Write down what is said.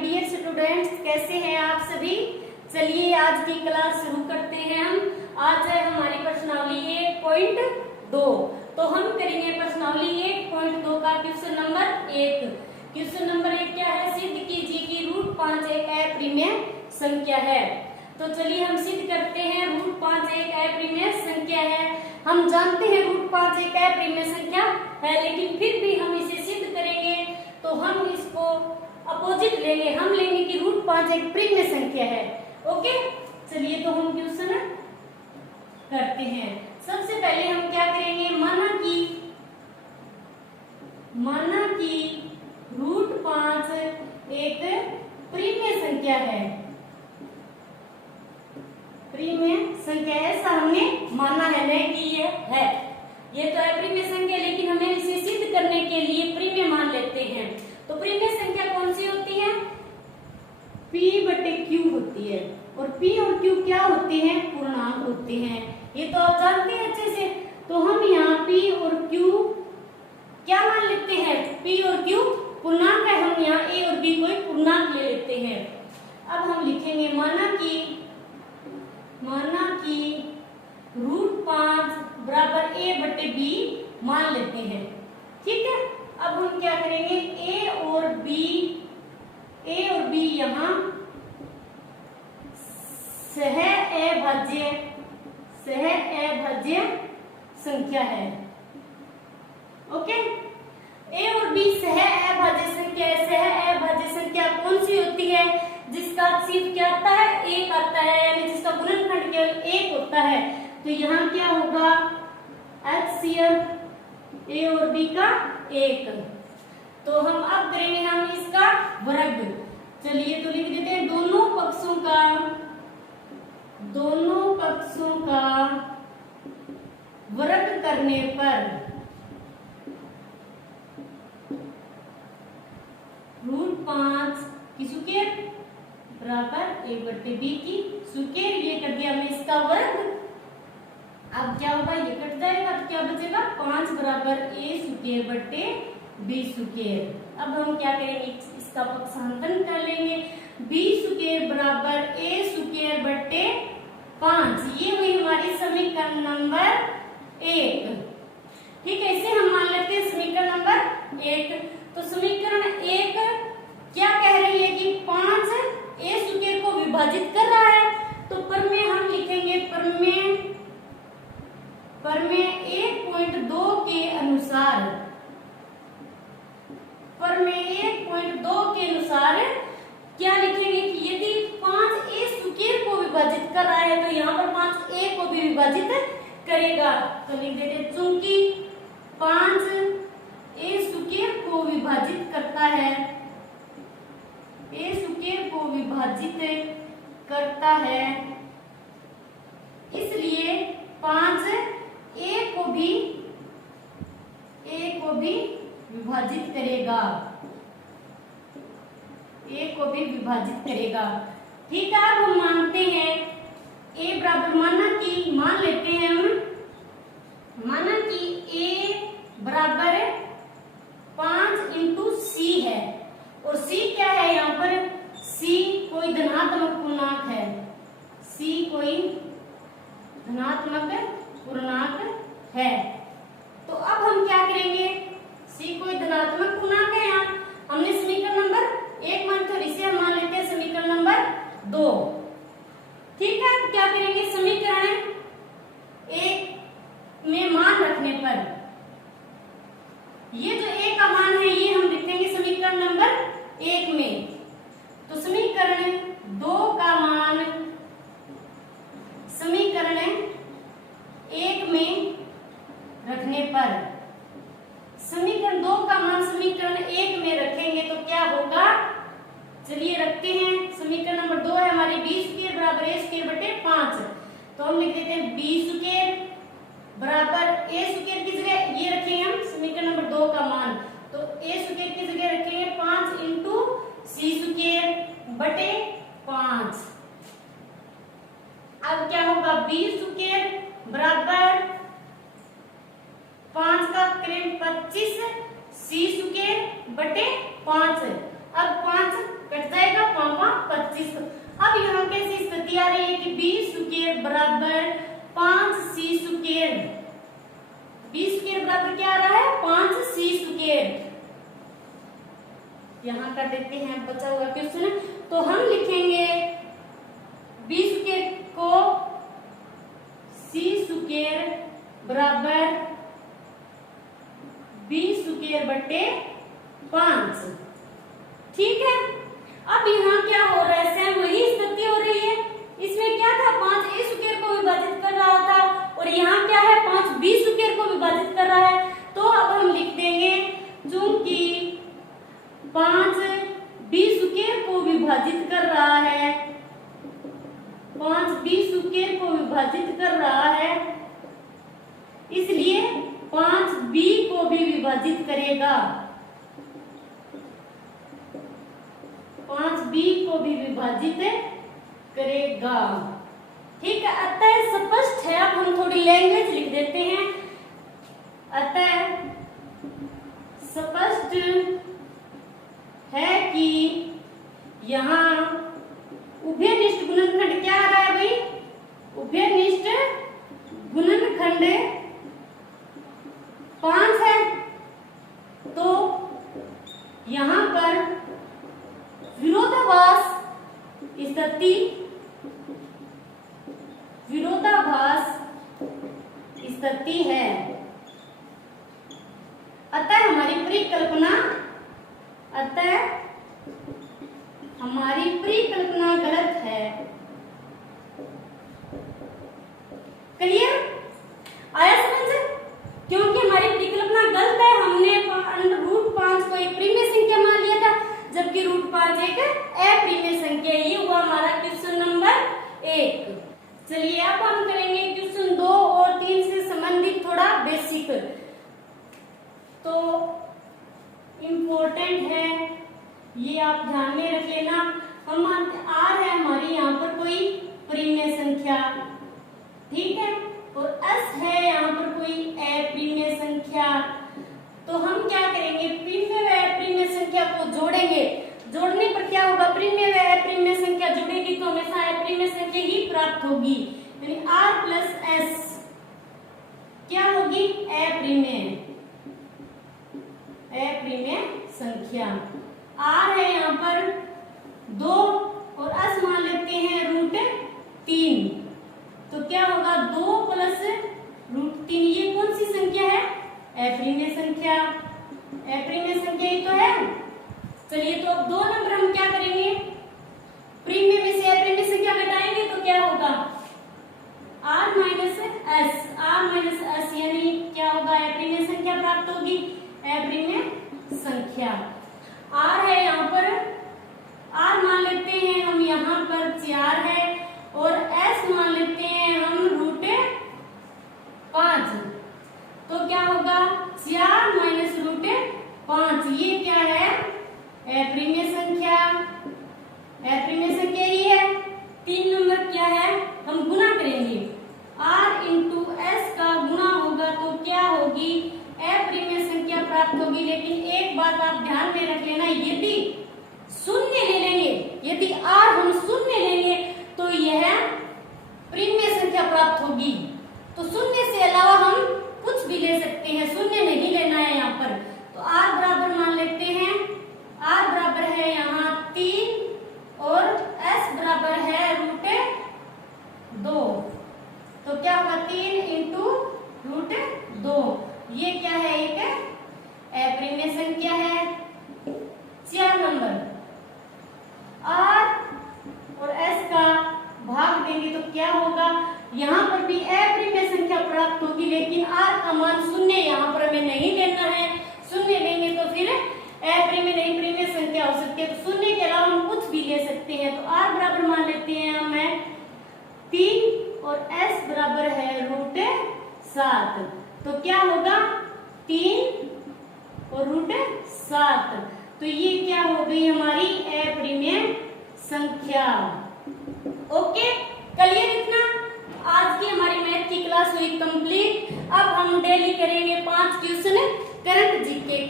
Dear students, कैसे हैं आप सभी। चलिए आज की क्लास शुरू करते हैं। हम आज है हमारी प्रश्नावली 1.2। तो हम करेंगे प्रश्नावली 1.2 का क्वेश्चन नंबर 1। क्वेश्चन नंबर 1 क्या है? सिद्ध कीजिए कि √5 एक अप्रिमेय संख्या है। तो चलिए हम सिद्ध करते हैं। √5 एक अप्रिमेय संख्या है। हम जानते हैं √5 एक अप्रिमेय संख्या है, लेकिन फिर भी हम इसे सिद्ध करेंगे तो हम इसको अपोजिट लेंगे। हम लेंगे कि √5 एक प्रिमेय संख्या है। ओके, चलिए तो हम क्वेश्चन करते हैं। सबसे पहले हम क्या करेंगे, माना कि √5 एक प्रिमेय संख्या है। प्रिमेय संख्या ऐसा हमने माना है, नहीं कि ये है। ये तो है प्रिमेय संख्या, लेकिन हमें इसे सिद्ध करने के लिए प्रिमेय मान लेते हैं। तो प्रिमेय संख्या कौन सी होती है? P/Q होती है। और P और Q क्या होते हैं? पूर्णांक होते हैं। ये तो आप जानते हैं अच्छे से। तो हम यहाँ P और Q क्या मान लेते हैं? P और Q पूर्णांक है। हम यहाँ A और B को पूर्णांक ले लेते हैं। अब हम लिखेंगे माना कि √5 बराबर A/B मान लेते हैं। ठीक है, अब हम क्या करेंगे, A और B यहाँ सह अभाज्य संख्या है। ओके, A और B सह अभाज्य संख्या है। सह अभाज्य संख्या कौन सी होती है? जिसका छेद क्या आता है? 1 आता है, यानी जिसका गुणनखंड केवल 1 होता है। तो यहाँ क्या होगा, HCF A और B का 1। तो हम अब करेंगे हम इसका वर्ग। चलिए तो लिख देते हैं दोनों पक्षों का वर्ग करने पर √5 की स्क्वायर बराबर A/B की स्क्वायर। ये कर दिया हमने इसका वर्ग। अब क्या होगा, ये कट जाएगा तो क्या बचेगा, 5 बराबर A²/B²। अब हम क्या करेंगे, इसका पक्षांतरण कर लेंगे। B² बराबर A²/5। ये हुई हमारी समीकरण नंबर 1। ठीक है, इसे हम मान लेते हैं समीकरण नंबर 1। तो समीकरण 1 क्या कह रही है कि 5 A² को विभाजित कर रहा है। तो प्रमेय हम लिखेंगे, प्रमेय 1.2 के अनुसार, प्रमेय 1.2 के अनुसार क्या लिखेंगे कि यदि 5 A² को विभाजित कर रहा है तो यहाँ पर 5 A को भी विभाजित करेगा। तो लिख देते, चूंकि 5 A² को विभाजित करता है, A² को विभाजित करता है, इसलिए 5 A को भी विभाजित करेगा। A को भी विभाजित करेगा। ठीक है, अब हम मानते हैं A बराबर, मान लेते हैं हम, माना कि A बराबर 5 × C है। और C क्या है यहाँ पर? C कोई धनात्मक पूर्णांक है। C कोई धनात्मक पूर्णांक है। तो अब हम क्या करेंगे, C कोई धनात्मक पूर्णांक है। यहाँ हमने समीकरण नंबर 1 मान, तो इसे हम मान लेते हैं समीकरण नंबर 2। ठीक है, क्या करेंगे, समीकरण 1 में मान रखने पर ये जो A का मान है ये हम लिखेंगे समीकरण नंबर 1 में। तो समीकरण 2 का मान समीकरण 1 में रखने पर, समीकरण 2 का मान समीकरण 1 में रखेंगे तो क्या होगा, चलिए रखते हैं। समीकरण नंबर 2 है हमारी B² बराबर A²/5। तो हम लिख देते हैं B² बराबर A² की जगह ये रखेंगे हम समीकरण नंबर 2 का मान। तो A² की जगह रखेंगे 5 × C²/5। अब क्या होगा, B² बराबर 5 का क्रम 25 C² बटे 5। अब 5 कट जाएगा यहाँ कर देते हैं बचा हुआ क्वेश्चन। तो हम लिखेंगे बी स्क्वायर को सी स्क्वायर बराबर बी स्क्वायर बटे 5। ठीक है, अब यहाँ क्या हो रहा है, सेम वही स्थिति हो रही है। इसमें क्या था, 5 ए स्क्वायर को विभाजित कर रहा था और यहाँ क्या है, 5 बी स्क्वायर को विभाजित कर रहा है। तो अब हम लिख देंगे जो कि 5 बी स्क्वायर को विभाजित कर रहा है, 5 बी स्क्वायर को विभाजित कर रहा है, इसलिए 5 बी को भी विभाजित करेगा, 5 बी को भी विभाजित करेगा। ठीक है, अतः स्पष्ट है। अब हम थोड़ी लैंग्वेज लिख देते हैं। अतः स्पष्ट है कि यहाँ उभयनिष्ठ गुणनखंड क्या आ रहा है भाई, उभयनिष्ठ गुणनखंड 5 है। तो यहाँ पर विरोधाभास स्थिति, विरोधाभास स्थिति है। अतः हमारी परिकल्पना, अतः हमारी परिकल्पना गलत है। क्लियर आया समझ? क्योंकि हमारी परिकल्पना गलत है, हमने √5 को एक प्रीमिय संख्या मान लिया था, जबकि √5 एक अप्रीमिय संख्या। ये हुआ हमारा क्वेश्चन नंबर 1। चलिए अब हम करेंगे क्वेश्चन 2 और 3 से संबंधित थोड़ा बेसिक। तो इम्पोर्टेंट है, ये आप ध्यान में रख लेना। हम आर है हमारी यहाँ पर कोई प्रीमिय संख्या, ठीक है, और एस है यहाँ पर कोई अप्रीमिय संख्या। तो हम क्या करेंगे, प्रीमिय व अप्रीमिय संख्या को जोड़ेंगे। जोड़ने पर क्या होगा, प्रीमिय व अप्रीमिय संख्या जुड़ेगी तो हमेशा अप्रीमिय संख्या ही प्राप्त होगी, यानी आर प्लस एस क्या होगी, अप्रीमिय संख्या। आर है यहाँ पर 2 और एस मान लेते हैं √3। तो क्या होगा, 2 प्लस √3, ये कौन सी संख्या है, अप्रीमिय संख्या। अप्रीमिय संख्या ही तो है। चलिए तो अब 2 नंबर हम क्या करेंगे, प्रीमिय में से अप्रीमिय संख्या घटाएंगे तो क्या होगा, r माइनस एस, यानी क्या होगा, अप्रीमिय संख्या प्राप्त होगी, अप्रीमिय संख्या। r है यहाँ पर, r मान लेते हैं हम यहाँ पर 4 है और s मान लेते हैं हम √5। तो क्या होगा, 4 माइनस √5, ये क्या है, अप्रीमिय संख्या। अप्रीमिय संख्या ही है। 3 नंबर क्या है, हम गुना करेंगे, r इंटू एस का गुना होगा तो क्या होगी, अप्रीमिय संख्या प्राप्त होगी। लेकिन एक बात आप ध्यान में रख लेना, यदि शून्य ले लेंगे, यदि r हम शून्य लेंगे तो यह प्रीमिय संख्या प्राप्त होगी। तो शून्य से अलावा हम कुछ भी ले सकते हैं, शून्य नहीं लेना है यहाँ पर। तो r बराबर मान लेते हैं, r बराबर है यहाँ 3 और s बराबर है √2। तो क्या होगा, 3 इंटू √2, ये क्या है, एक अप्रीमिय संख्या है। 4 नंबर, r और s का भाग देंगे तो क्या होगा, यहाँ पर भी अप्रीमिय संख्या प्राप्त होगी, लेकिन r का मान 0 यहाँ पर हमें नहीं लेना है। 0 लेंगे तो फिर अप्रीमिय नहीं प्रीमिय संख्या हो सकती है। तो 0 के अलावा हम कुछ भी ले सकते हैं। तो r बराबर मान लेते हैं हमें 3 और s बराबर है √7। तो क्या होगा, 3 और √7। तो ये क्या हो गई हमारी अप्रीमिय संख्या। ओके, क्लियर इतना? आज की हमारी मैथ की क्लास हुई कंप्लीट। अब हम डेली करेंगे 5 क्वेश्चन करंट जीके के।